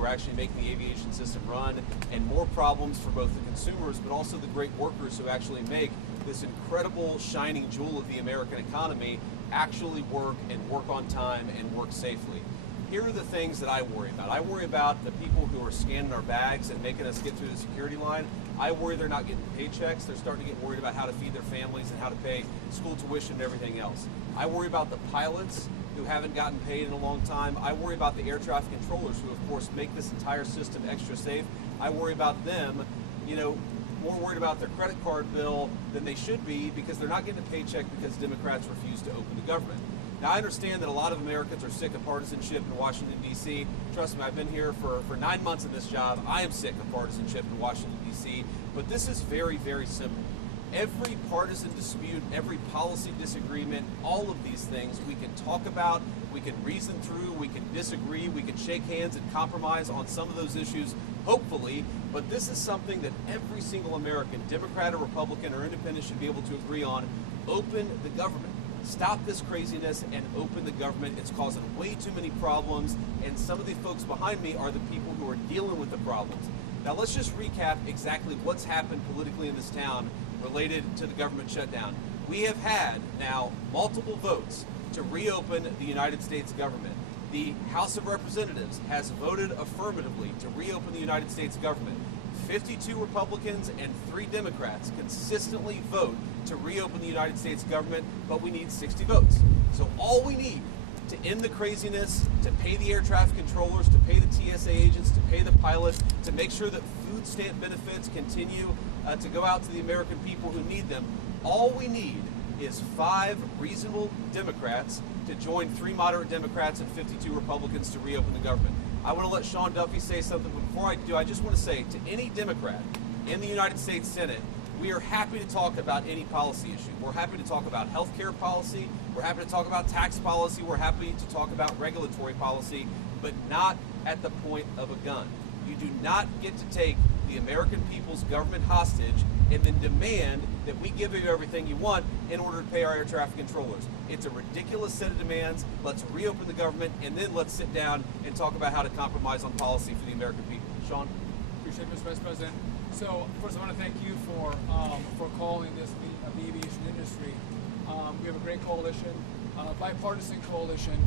who are actually making the aviation system run, and more problems for both the consumers but also the great workers who actually make this incredible shining jewel of the American economy actually work and work on time and work safely. Here are the things that I worry about. I worry about the people who are scanning our bags and making us get through the security line. I worry they're not getting paychecks. They're starting to get worried about how to feed their families and how to pay school tuition and everything else. I worry about the pilots who haven't gotten paid in a long time. I worry about the air traffic controllers who, of course, make this entire system extra safe. I worry about them, more worried about their credit card bill than they should be because they're not getting a paycheck because Democrats refuse to open the government. Now, I understand that a lot of Americans are sick of partisanship in Washington, D.C. Trust me, I've been here for 9 months in this job. I am sick of partisanship in Washington, D.C., but this is very, very simple. Every partisan dispute, every policy disagreement, all of these things we can talk about, we can reason through, we can disagree, we can shake hands and compromise on some of those issues, hopefully, but this is something that every single American, Democrat or Republican or Independent, should be able to agree on. Open the government. Stop this craziness and open the government. It's causing way too many problems, and some of the folks behind me are the people who are dealing with the problems. Now let's just recap exactly what's happened politically in this town related to the government shutdown. We have had now multiple votes to reopen the United States government. The House of Representatives has voted affirmatively to reopen the United States government. 52 Republicans and 3 Democrats consistently vote to reopen the United States government, but we need 60 votes. So all we need to end the craziness, to pay the air traffic controllers, to pay the TSA agents, to pay the pilots, to make sure that food stamp benefits continue to go out to the American people who need them, all we need is 5 reasonable Democrats to join 3 moderate Democrats and 52 Republicans to reopen the government. I want to let Sean Duffy say something, but before I do, I just want to say to any Democrat in the United States Senate, we are happy to talk about any policy issue. We're happy to talk about health care policy. We're happy to talk about tax policy. We're happy to talk about regulatory policy, but not at the point of a gun. You do not get to take the American people's government hostage and then demand that we give you everything you want in order to pay our air traffic controllers. It's a ridiculous set of demands. Let's reopen the government, and then let's sit down and talk about how to compromise on policy for the American people. Sean? Appreciate it, Mr. Vice President. So first I want to thank you for calling this the aviation industry. We have a great coalition, bipartisan coalition,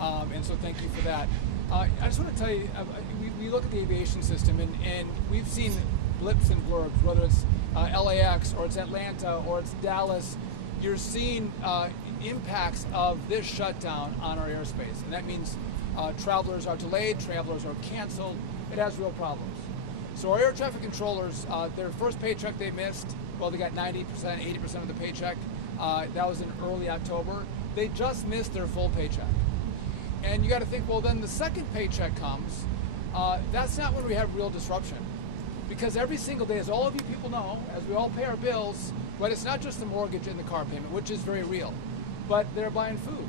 and so thank you for that. I just want to tell you, we look at the aviation system and we've seen blips and blurbs, whether it's LAX or it's Atlanta or it's Dallas. You're seeing impacts of this shutdown on our airspace, and that means travelers are delayed, travelers are canceled. It has real problems. So our air traffic controllers, their first paycheck they missed, well, they got 90%, 80% of the paycheck. That was in early October. They just missed their full paycheck. And you got to think, well, then the second paycheck comes. That's not when we have real disruption. Because every single day, as all of you people know, as we all pay our bills, but it's not just the mortgage and the car payment, which is very real, but they're buying food.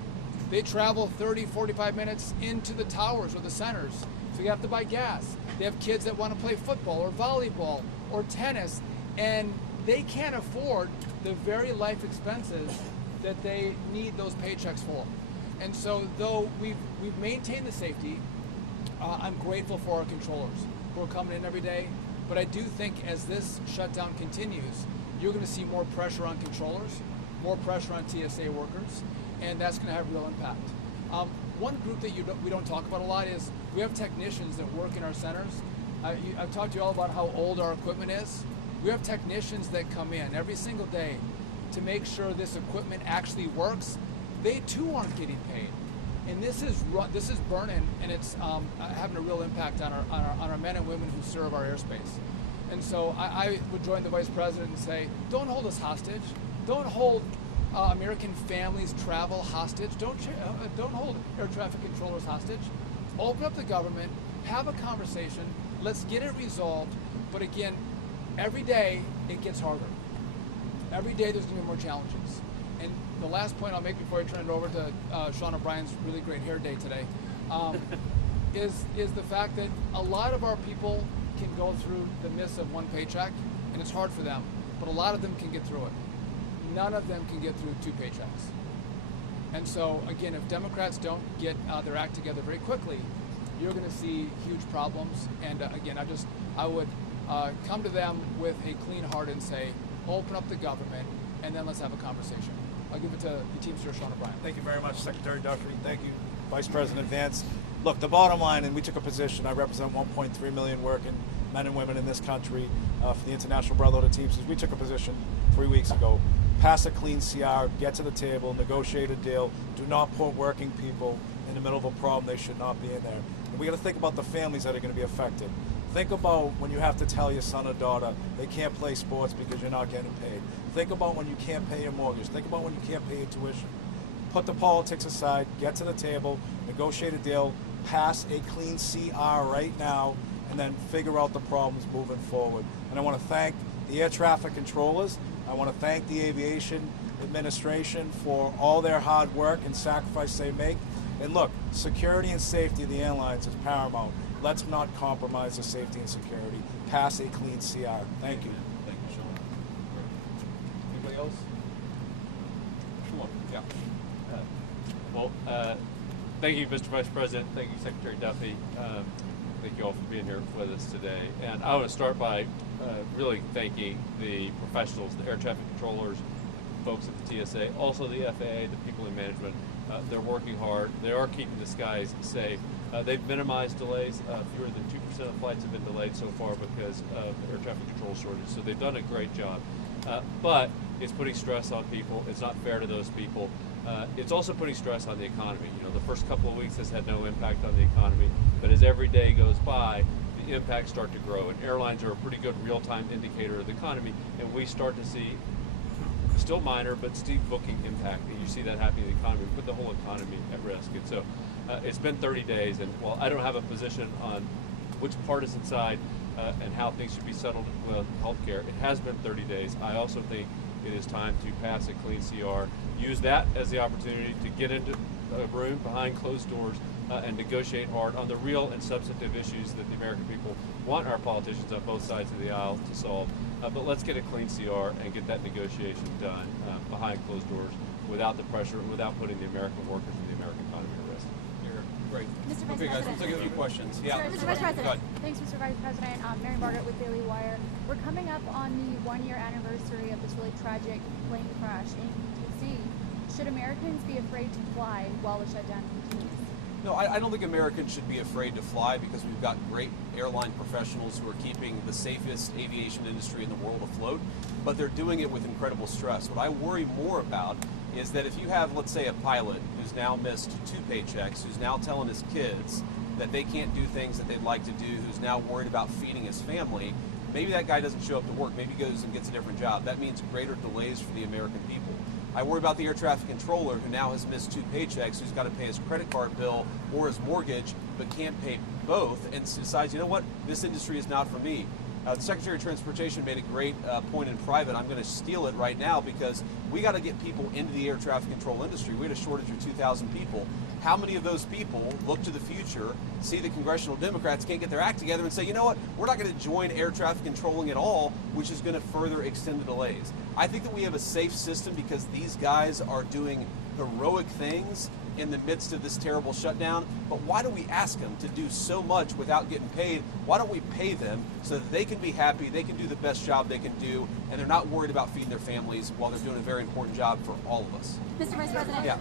They travel 30, 45 minutes into the towers or the centers, so you have to buy gas. They have kids that want to play football or volleyball or tennis, and they can't afford the very life expenses that they need those paychecks for. And so though we've maintained the safety, I'm grateful for our controllers who are coming in every day, but I do think as this shutdown continues, you're going to see more pressure on controllers, more pressure on TSA workers, and that's going to have real impact. One group that we don't talk about a lot is we have technicians that work in our centers. I've talked to you all about how old our equipment is. We have technicians that come in every single day to make sure this equipment actually works. They too aren't getting paid, and this is burning, and it's having a real impact on our men and women who serve our airspace. And so I would join the Vice President and say, don't hold us hostage. Don't hold American families' travel hostage. Don't hold air traffic controllers hostage. Open up the government, have a conversation, let's get it resolved. But again, every day it gets harder. Every day there's going to be more challenges. And the last point I'll make before I turn it over to Sean O'Brien's really great hair day today is the fact that a lot of our people can go through the miss of one paycheck, and it's hard for them, but a lot of them can get through it. None of them can get through 2 paychecks. And so, again, if Democrats don't get their act together very quickly, you're going to see huge problems. And again, I would come to them with a clean heart and say, open up the government, and then let's have a conversation. I'll give it to the Teamster, Sean O'Brien. Thank you very much, Secretary Duffy. Thank you, Vice President Vance. Look, the bottom line, and we took a position, I represent 1.3 million working men and women in this country for the International Brotherhood of Teamsters. We took a position 3 weeks ago. Pass a clean CR, get to the table, negotiate a deal. Do not put working people in the middle of a problem they should not be in there. And we got to think about the families that are going to be affected. Think about when you have to tell your son or daughter they can't play sports because you're not getting paid. Think about when you can't pay your mortgage. Think about when you can't pay your tuition. Put the politics aside, get to the table, negotiate a deal, pass a clean CR right now, and then figure out the problems moving forward. And I want to thank the air traffic controllers. I want to thank the aviation administration for all their hard work and sacrifice they make. And look, security and safety of the airlines is paramount. Let's not compromise the safety and security. Pass a clean CR. Thank you. Thank you, Sean. Anybody else? Sure. Yeah. Thank you, Mr. Vice President. Thank you, Secretary Duffy. Thank you all for being here with us today. And I want to start by really thanking the professionals, the air traffic controllers, folks at the TSA, also the FAA, the people in management. They're working hard. They are keeping the skies safe. They've minimized delays. Fewer than 2% of flights have been delayed so far because of the air traffic control shortage. So they've done a great job. But it's putting stress on people. It's not fair to those people. It's also putting stress on the economy. You know, the first couple of weeks this had no impact on the economy, but as every day goes by, the impacts start to grow. And airlines are a pretty good real-time indicator of the economy, and we start to see, still minor, but steep booking impact. And you see that happening in the economy. We put the whole economy at risk. And so it's been 30 days, and while I don't have a position on which partisan side and how things should be settled with healthcare, it has been 30 days. I also think it is time to pass a clean CR. Use that as the opportunity to get into a room behind closed doors and negotiate hard on the real and substantive issues that the American people want our politicians on both sides of the aisle to solve. But let's get a clean CR and get that negotiation done behind closed doors without the pressure, without putting the American workers and the American economy at risk. Great. Mr. Vice Okay, guys, President. we'll take a few questions. Yeah. Mr. Vice President. Thanks, Mr. Vice President. Mary Margaret with Daily Wire. We're coming up on the 1-year anniversary of this really tragic plane crash in D.C. Should Americans be afraid to fly while the shutdown continues? No, I don't think Americans should be afraid to fly because we've got great airline professionals who are keeping the safest aviation industry in the world afloat, but they're doing it with incredible stress. What I worry more about is that if you have, let's say, a pilot who's now missed 2 paychecks, who's now telling his kids that they can't do things that they'd like to do, who's now worried about feeding his family, maybe that guy doesn't show up to work, maybe he goes and gets a different job. That means greater delays for the American people. I worry about the air traffic controller who now has missed 2 paychecks, who's got to pay his credit card bill or his mortgage, but can't pay both, and decides, you know what, this industry is not for me. The Secretary of Transportation made a great point in private. I'm going to steal it right now because we got to get people into the air traffic control industry. We had a shortage of 2,000 people. How many of those people look to the future, see the congressional Democrats can't get their act together and say, you know what, we're not going to join air traffic controlling at all, which is going to further extend the delays. I think that we have a safe system because these guys are doing heroic things in the midst of this terrible shutdown, but why do we ask them to do so much without getting paid? Why don't we pay them so that they can be happy, they can do the best job they can do, and they're not worried about feeding their families while they're doing a very important job for all of us. Mr. Vice President. Yeah.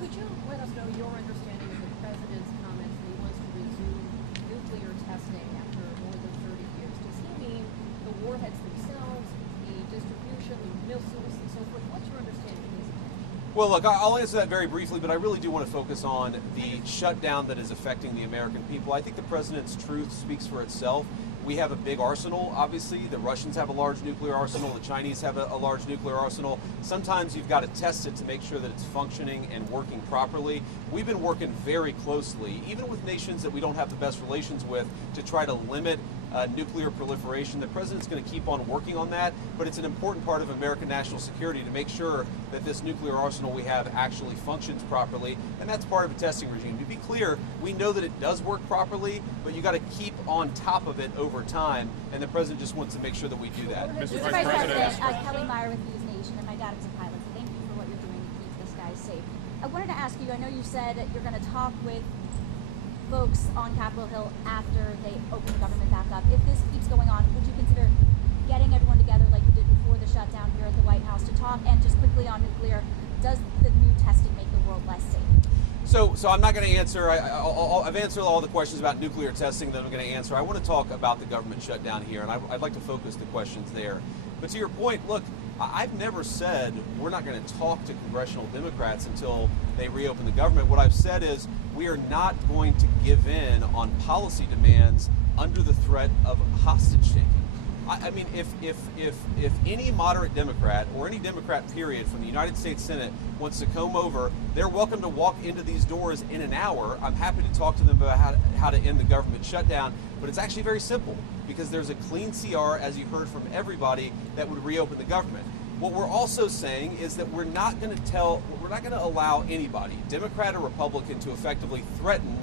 Could you let us know your understanding of the President's comments that he wants to resume nuclear testing after more than 30 years? Does he mean the warheads themselves, the distribution, the missiles, and so forth? What's your understanding of these attacks? Well, look, I'll answer that very briefly, but I really do want to focus on the shutdown that is affecting the American people. I think the President's truth speaks for itself. We have a big arsenal, obviously. The Russians have a large nuclear arsenal. The Chinese have a large nuclear arsenal. Sometimes you've got to test it to make sure that it's functioning and working properly. We've been working very closely, even with nations that we don't have the best relations with, to try to limit nuclear proliferation. The President's going to keep on working on that, but it's an important part of American national security to make sure that this nuclear arsenal we have actually functions properly, and that's part of a testing regime. To be clear, we know that it does work properly, but you got to keep on top of it over time, and the President just wants to make sure that we do that. Mr. Vice President, Kelly Meyer with News Nation, and my dad is a pilot, so thank you for what you're doing to keep the skies safe. I wanted to ask you, I know you said you're going to talk with folks on Capitol Hill after they open the government back up. If this keeps going on, would you consider getting everyone together like you did before the shutdown here at the White House to talk? And just quickly on nuclear, does the new testing make the world less safe? So I'm not going to answer. I've answered all the questions about nuclear testing that I'm going to answer. I want to talk about the government shutdown here, and I'd like to focus the questions there. But to your point, look, I've never said we're not going to talk to congressional Democrats until they reopen the government. What I've said is we are not going to give in on policy demands under the threat of hostage taking. I mean, if any moderate Democrat or any Democrat period from the United States Senate wants to come over, they're welcome to walk into these doors in an hour. I'm happy to talk to them about how to end the government shutdown, but it's actually very simple because there's a clean CR, as you heard from everybody, that would reopen the government. What we're also saying is that we're not going to allow anybody, Democrat or Republican, to effectively threaten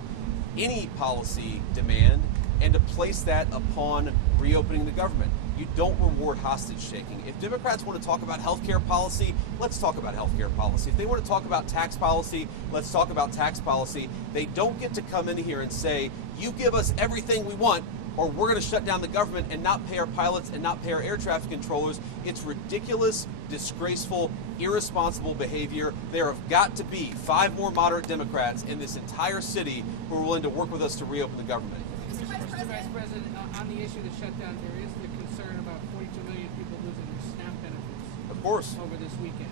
any policy demand and to place that upon reopening the government. You don't reward hostage taking. If Democrats want to talk about healthcare policy, let's talk about healthcare policy. If they want to talk about tax policy, let's talk about tax policy. They don't get to come in here and say, you give us everything we want, or we're going to shut down the government and not pay our pilots and not pay our air traffic controllers. It's ridiculous, disgraceful, irresponsible behavior. There have got to be 5 more moderate Democrats in this entire city who are willing to work with us to reopen the government. Mr. Vice President, on the issue of the shutdown, there is the concern about 42 million people losing their SNAP benefits. Of course. Over this weekend.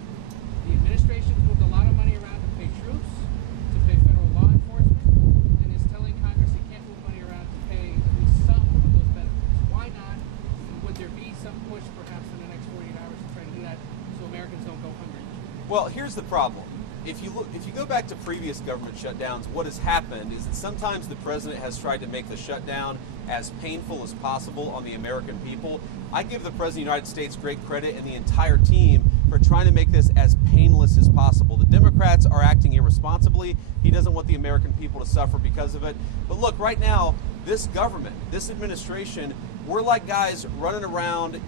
The administration's moved a lot of money around to pay troops, to pay federal law enforcement, and is telling Congress it can't move money around to pay at least some of those benefits. Why not? Would there be some push perhaps in the next 48 hours to try to do that so Americans don't go hungry? Well, here's the problem. If you go back to previous government shutdowns, what has happened is that sometimes the president has tried to make the shutdown as painful as possible on the American people. I give the president of the United States great credit and the entire team for trying to make this as painless as possible. The Democrats are acting irresponsibly. He doesn't want the American people to suffer because of it. But look, right now, this government, this administration, we're like guys running around,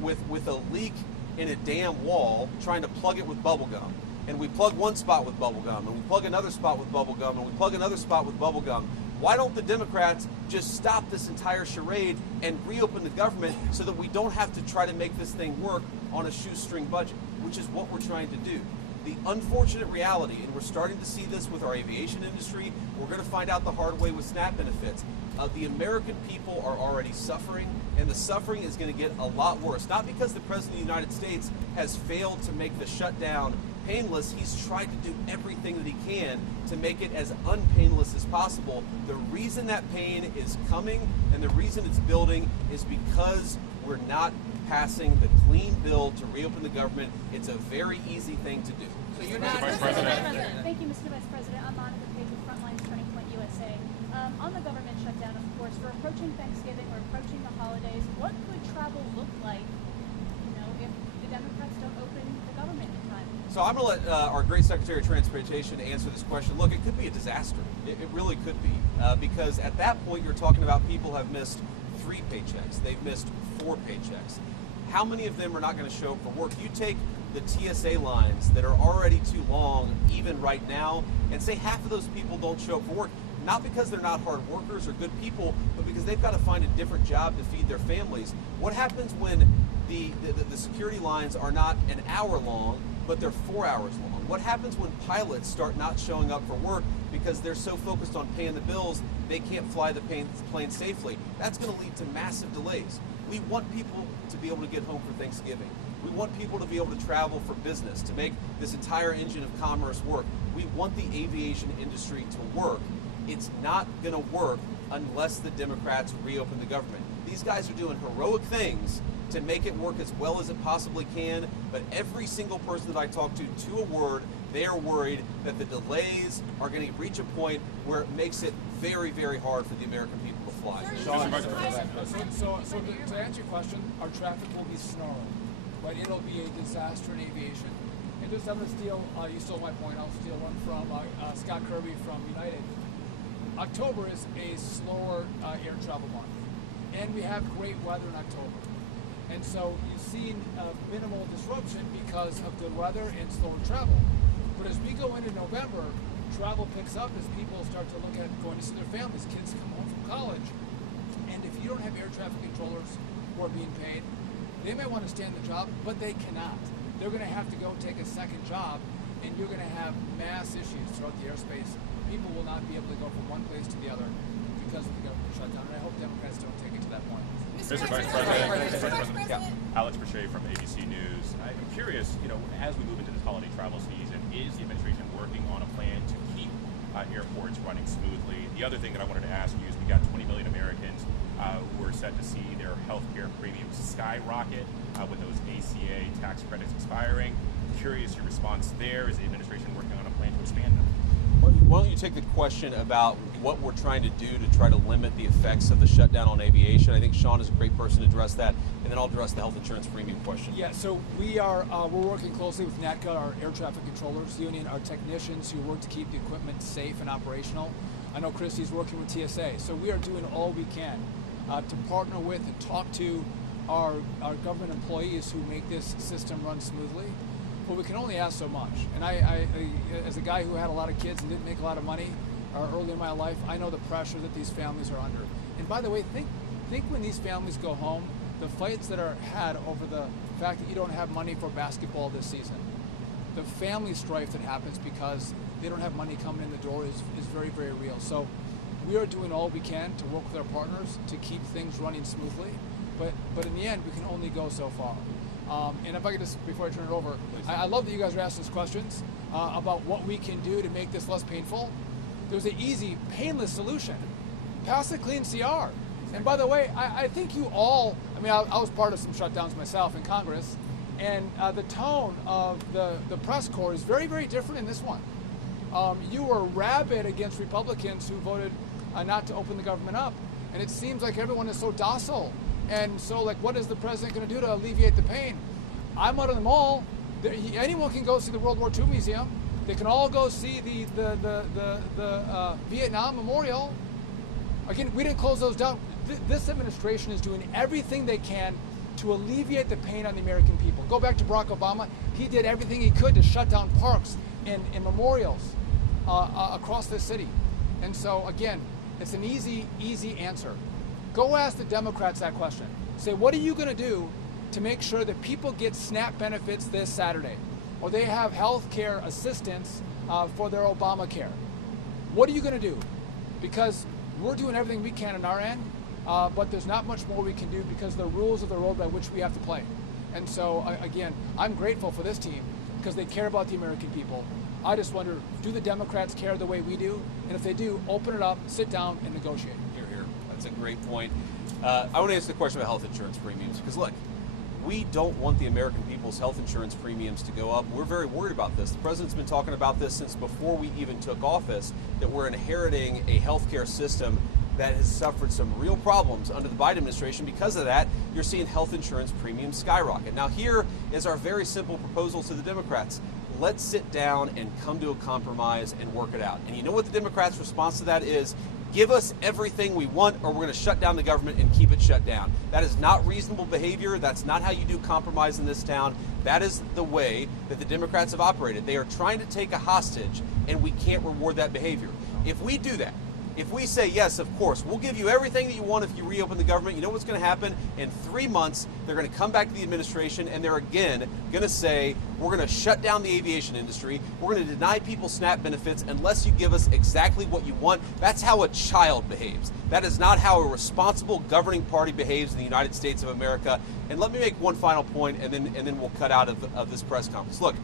with a leak in a damn wall, trying to plug it with bubble gum. And we plug one spot with bubble gum, and we plug another spot with bubble gum, and we plug another spot with bubble gum. Why don't the Democrats just stop this entire charade and reopen the government so that we don't have to try to make this thing work on a shoestring budget, which is what we're trying to do. The unfortunate reality, and we're starting to see this with our aviation industry, we're going to find out the hard way with SNAP benefits. The American people are already suffering, and the suffering is going to get a lot worse. Not because the President of the United States has failed to make the shutdown painless. He's tried to do everything that he can to make it as unpainless as possible. The reason that pain is coming and the reason it's building is because we're not passing the clean bill to reopen the government. It's a very easy thing to do. So you're not... Mr. President. Thank you, Mr. Vice President. I'm Monica Page with Frontlines Turning Point USA. On the government shutdown, of course, we're approaching Thanksgiving, we're approaching the holidays. What could travel look like, if the Democrats don't open the government in time? So I'm going to let our great Secretary of Transportation answer this question. Look, it could be a disaster. It really could be. Because at that point, you're talking about people have missed 3 paychecks. They've missed 4 paychecks. How many of them are not going to show up for work? You take the TSA lines that are already too long, even right now, and say half of those people don't show up for work. Not because they're not hard workers or good people, but because they've got to find a different job to feed their families. What happens when the security lines are not an hour long, but they're 4 hours long? What happens when pilots start not showing up for work because they're so focused on paying the bills, they can't fly the plane safely? That's going to lead to massive delays. We want people to be able to get home for Thanksgiving. We want people to be able to travel for business, to make this entire engine of commerce work. We want the aviation industry to work. It's not going to work unless the Democrats reopen the government. These guys are doing heroic things to make it work as well as it possibly can, but every single person that I talk to a word, they are worried that the delays are going to reach a point where it makes it very, very hard for the American people to fly. So to answer your question, our traffic will be snarled, right? It'll be a disaster in aviation. And just I'm going to steal, you stole my point, I'll steal one from Scott Kirby from United. October is a slower air travel month, and we have great weather in October. And so you've seen minimal disruption because of good weather and slower travel. But as we go into November, travel picks up as people start to look at going to see their families. Kids come home from college. And if you don't have air traffic controllers who are being paid, they may want to stay on the job, but they cannot. They're going to have to go take a second job, and you're going to have mass issues throughout the airspace. People will not be able to go from one place to the other because of the government shutdown. And I hope Democrats don't take it to that point. Mr. Vice President, Alex Brachet from ABC News. I'm curious, as we move into this holiday travel season, is the administration working on a plan to keep airports running smoothly? The other thing that I wanted to ask you is we got 20 million Americans who are set to see their health care premiums skyrocket with those ACA tax credits expiring. Curious your response there. Is the administration working on a plan to expand them? Why don't you take the question about what we're trying to do to try to limit the effects of the shutdown on aviation? I think Sean is a great person to address that, and then I'll address the health insurance premium question. Yeah, so we're working closely with NATCA, our air traffic controllers union, our technicians who work to keep the equipment safe and operational. I know Christy's working with TSA, so we are doing all we can to partner with and talk to our government employees who make this system run smoothly. But we can only ask so much. And I, as a guy who had a lot of kids and didn't make a lot of money early in my life, I know the pressure that these families are under. And by the way, think when these families go home, the fights that are had over the fact that you don't have money for basketball this season, the family strife that happens because they don't have money coming in the door is very, very real. So we are doing all we can to work with our partners to keep things running smoothly. But in the end, we can only go so far. And if I could just, before I turn it over, I love that you guys are asking us questions about what we can do to make this less painful. There's an easy, painless solution. Pass a clean CR. And by the way, I think you all, I was part of some shutdowns myself in Congress, and the tone of the press corps is very, very different in this one. You were rabid against Republicans who voted not to open the government up, and it seems like everyone is so docile. And so, what is the president going to do to alleviate the pain? I'm out of the mall. Anyone can go see the World War II Museum. They can all go see the Vietnam Memorial. Again, we didn't close those down. This administration is doing everything they can to alleviate the pain on the American people. Go back to Barack Obama. He did everything he could to shut down parks and memorials across this city. And so, again, it's an easy answer. Go ask the Democrats that question. Say, what are you going to do to make sure that people get SNAP benefits this Saturday? Or they have health care assistance for their Obamacare? What are you going to do? Because we're doing everything we can on our end, but there's not much more we can do because of the rules of the road by which we have to play. And so, again, I'm grateful for this team because they care about the American people. I just wonder, do the Democrats care the way we do? And if they do, open it up, sit down, and negotiate. That's a great point. I want to answer the question about health insurance premiums because, look, we don't want the American people's health insurance premiums to go up. We're very worried about this. The president's been talking about this since before we even took office, that we're inheriting a healthcare system that has suffered some real problems under the Biden administration. Because of that, you're seeing health insurance premiums skyrocket. Now, here is our very simple proposal to the Democrats. Let's sit down and come to a compromise and work it out. And you know what the Democrats' response to that is? Give us everything we want or we're going to shut down the government and keep it shut down. That is not reasonable behavior. That's not how you do compromise in this town. That is the way that the Democrats have operated. They are trying to take a hostage, and we can't reward that behavior. If we do that, if we say, yes, of course, we'll give you everything that you want if you reopen the government, you know what's going to happen? In 3 months, they're going to come back to the administration and they're again going to say, we're going to shut down the aviation industry. We're going to deny people SNAP benefits unless you give us exactly what you want. That's how a child behaves. That is not how a responsible governing party behaves in the United States of America. And let me make one final point, and then we'll cut out of this press conference. Look,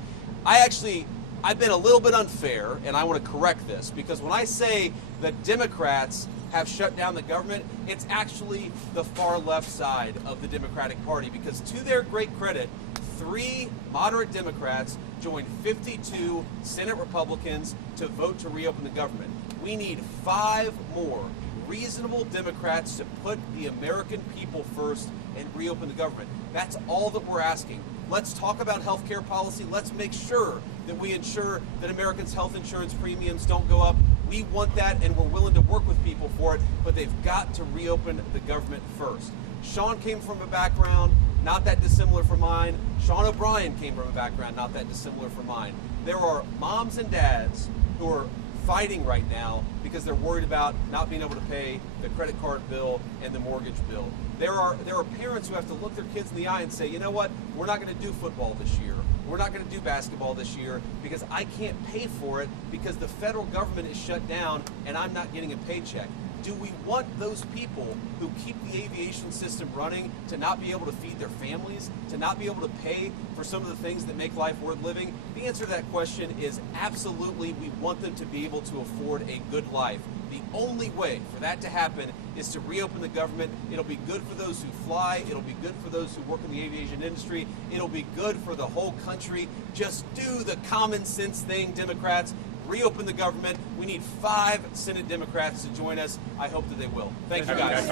I've been a little bit unfair, and I want to correct this, because when I say that Democrats have shut down the government, it's actually the far left side of the Democratic Party, because to their great credit, 3 moderate Democrats joined 52 Senate Republicans to vote to reopen the government. We need 5 more reasonable Democrats to put the American people first and reopen the government. That's all that we're asking. Let's talk about health care policy. Let's make sure that we ensure that Americans' health insurance premiums don't go up. We want that, and we're willing to work with people for it, but they've got to reopen the government first. Sean came from a background not that dissimilar from mine. Sean O'Brien came from a background not that dissimilar from mine. There are moms and dads who are fighting right now because they're worried about not being able to pay the credit card bill and the mortgage bill. There are parents who have to look their kids in the eye and say, you know what, we're not going to do football this year. We're not going to do basketball this year because I can't pay for it because the federal government is shut down and I'm not getting a paycheck. Do we want those people who keep the aviation system running to not be able to feed their families, to not be able to pay for some of the things that make life worth living? The answer to that question is absolutely. We want them to be able to afford a good life. The only way for that to happen is to reopen the government. It'll be good for those who fly. It'll be good for those who work in the aviation industry. It'll be good for the whole country. Just do the common sense thing, Democrats. Reopen the government. We need 5 Senate Democrats to join us. I hope that they will. Thank you, guys.